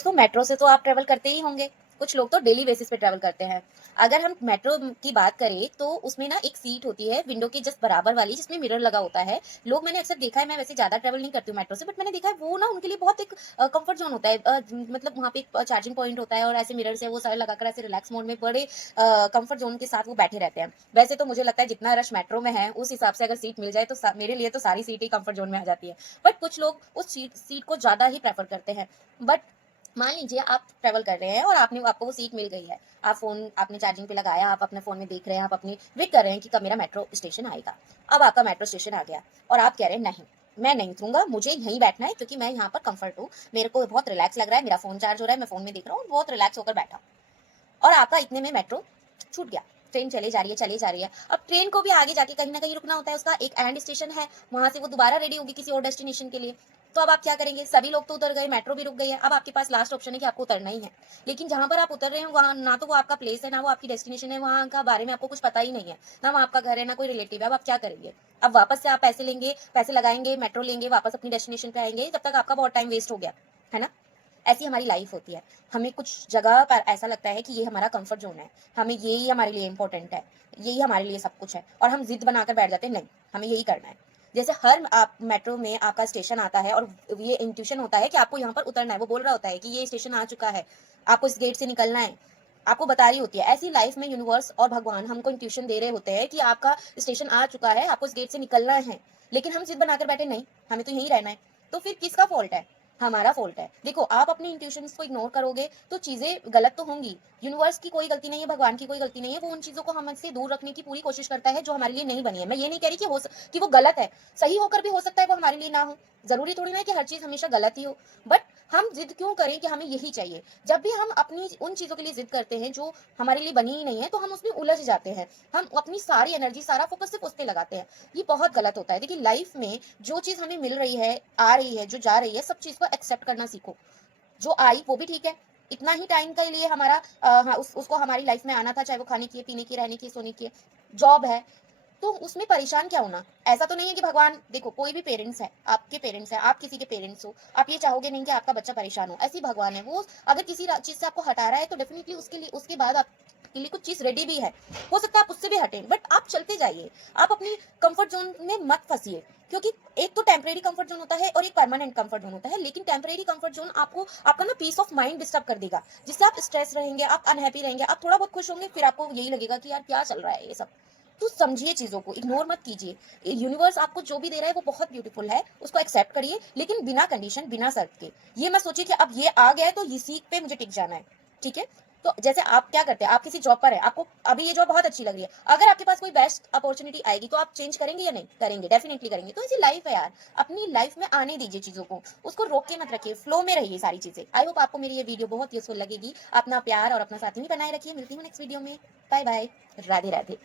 तो मेट्रो से तो आप ट्रैवल करते ही होंगे, कुछ लोग तो डेली बेसिस पे ट्रैवल करते हैं। अगर हम मेट्रो की बात करें तो उसमें ना एक सीट होती है विंडो के जस्ट बराबर वाली जिसमें मिरर लगा होता है। लोग मैंने अक्सर देखा है, मैं वैसे ज़्यादा ट्रैवल नहीं करती हूँ मेट्रो से, बट मैंने देखा है वो ना उनके लिए बहुत एक कम्फर्ट ज़ोन होता है। मतलब वहाँ पे एक चार्जिंग पॉइंट होता है और ऐसे मिरर से वो सारे लगाकर ऐसे रिलैक्स मोड में बड़े कम्फर्ट ज़ोन के साथ वो बैठे रहते हैं। वैसे तो मुझे लगता है जितना रश मेट्रो में है, उस हिसाब से अगर सीट मिल जाए तो मेरे लिए तो सारी सीट ही कम्फर्ट ज़ोन में आ जाती है। बट कुछ लोग उस सीट को ज़्यादा ही प्रेफ़र करते हैं। बट मान लीजिए आप ट्रैवल कर रहे हैं और आपको वो सीट मिल गई है। आप फ़ोन आपने चार्जिंग पे लगाया, आप अपने फ़ोन में देख रहे हैं, आप अपनी वेट कर रहे हैं कि कब मेरा मेट्रो स्टेशन आएगा। अब आपका मेट्रो स्टेशन आ गया और आप कह रहे हैं नहीं, मैं नहीं उतरूँगा, मुझे यहीं बैठना है क्योंकि मैं यहाँ पर कम्फर्ट हूँ। मेरे को बहुत रिलैक्स लग रहा है, मेरा फ़ोन चार्ज हो रहा है, मैं फ़ोन में देख रहा हूँ, बहुत रिलैक्स होकर बैठा हूँ। और आपका इतने में मेट्रो छूट गया। ट्रेन चली जा रही है, चली जा रही है। अब ट्रेन को भी आगे जाके कहीं न कहीं रुकना होता है, उसका एक एंड स्टेशन है, वहाँ से वो दोबारा रेडी होगी किसी और डेस्टिनेशन के लिए। तो अब आप क्या करेंगे? सभी लोग तो उतर गए, मेट्रो भी रुक गई है, अब आपके पास लास्ट ऑप्शन है कि आपको उतरना ही है। लेकिन जहाँ पर आप उतर रहे हैं, वहाँ ना तो वो आपका प्लेस है, ना वो आपकी डेस्टिनेशन है, वहाँ का बारे में आपको कुछ पता ही नहीं है। ना वहाँ आपका घर है, ना कोई रिलेटिव है, अब आप क्या करेंगे? अब वापस से आप पैसे लेंगे, पैसे लगाएँगे, मेट्रो लेंगे, वापस अपनी डेस्टिनेशन पे आएँगे, तब तक आपका बहुत टाइम वेस्ट हो गया, है ना? ऐसी हमारी लाइफ होती है। हमें कुछ जगह पर ऐसा लगता है कि ये हमारा कंफर्ट ज़ोन है, हमें यही हमारे लिए इम्पोर्टेंट है, यही हमारे लिए सब कुछ है और हम ज़िद बनाकर बैठ जाते हैं, नहीं, हमें यही करना है। जैसे हर आप मेट्रो में आपका स्टेशन आता है और ये इंट्यूशन होता है कि आपको यहाँ पर उतरना है, वो बोल रहा होता है कि ये स्टेशन आ चुका है, आपको इस गेट से निकलना है, आपको बता रही होती है। ऐसी लाइफ में यूनिवर्स और भगवान हमको इंट्यूशन दे रहे होते हैं कि आपका स्टेशन आ चुका है, आपको इस गेट से निकलना है, लेकिन हम ज़िद बनाकर बैठे, नहीं, हमें तो यहीं रहना है। तो फिर किसका फ़ॉल्ट है? हमारा फ़ॉल्ट है। देखो, आप अपनी इंट्यूशंस को इग्नोर करोगे, तो चीज़ें गलत तो होंगी। यूनिवर्स की कोई गलती नहीं है, भगवान की कोई गलती नहीं है, वो उन चीज़ों को हमसे दूर रखने की पूरी कोशिश करता है, जो हमारे लिए नहीं बनी है। मैं ये नहीं कह रही कि कि वो गलत है, सही होकर भी हो सकता है वो हमारे लिए ना हो। ज़रूरी थोड़ी ना है कि हर चीज़ हमेशा गलत ही हो। बट हम ज़िद क्यों करें कि हमें यही चाहिए? जब भी हम अपनी उन चीज़ों के लिए ज़िद करते हैं, जो हमारे लिए बनी ही नहीं है, तो हम उसमें उलझ जाते हैं। हम अपनी सारी एनर्जी, सारा फ़ोकस सिर्फ़ उस पे लगाते हैं। ये बहुत गलत होता है। देखिए, लाइफ़ में जो चीज़ हमें मिल रही है, आ रही है, जो जा रही है, सब चीज़ को एक्सेप्ट करना सीखो। जो आई वो भी ठीक है। इतना ही टाइम के लिए हमारा हाँ, उसको हमारी लाइफ़ में आना था, चाहे वो खाने की है, पीने की, रहने की, सोने की है, जॉब है, तो उसमें परेशान क्या होना? ऐसा तो नहीं है कि भगवान देखो कोई भी पेरेंट्स है, आपके पेरेंट्स हैं, आप किसी के पेरेंट्स हो, आप ये चाहोगे नहीं कि आपका बच्चा परेशान हो, ऐसे ही भगवान है, वो अगर किसी चीज़ से आपको हटा रहा है तो डेफ़िनिटली उसके बाद आपके लिए कुछ चीज़ रेडी भी है। हो सकता है आप उससे भी हटें, बट आप चलते जाइए, आप अपनी कम्फर्ट ज़ोन में मत फँसिए, क्योंकि एक तो टेम्परेरी कम्फर्ट ज़ोन होता है और एक परमानेंट कम्फर्ट ज़ोन होता है, लेकिन टेम्परेरी कम्फर्ट ज़ोन आपको आपका ना पीस ऑफ माइंड डिस्टर्ब कर देगा, जिससे आप स्ट्रेस रहेंगे, आप अनहैप्पी रहेंगे, आप थोड़ा बहुत खुश होंगे, फिर आपको यही लगेगा कि यार क्या चल रहा है ये सब। तो समझिए चीज़ों को, इग्नोर मत कीजिए। यूनिवर्स आपको जो भी दे रहा है वो बहुत ब्यूटीफुल है, उसको एक्सेप्ट करिए, लेकिन बिना कंडीशन, बिना शर्त के। ये मत सोचिए कि अब ये आ गया है तो इसी पे मुझे टिक जाना है, ठीक है? तो जैसे आप क्या करते हैं, आप किसी जॉब पर हैं, आपको अभी ये जॉब बहुत अच्छी लग रही है। अगर आपके पास कोई बेस्ट अपॉर्च्युनिटी आएगी तो आप चेंज करेंगे या नहीं? करेंगे, डेफिनिटली करेंगे। तो ऐसी लाइफ है यार, अपनी लाइफ में आने दीजिए चीज़ों को, उसको रोक के मत रखिए, फ्लो में रहिए सारी चीज़ें। आई होप आपको मेरी ये वीडियो बहुत यूज़फुल लगेगी। अपना प्यार और अपना साथ ही बनाए रखिए। मिलती हूँ नेक्स्ट वीडियो में। Bye bye. राधे राधे।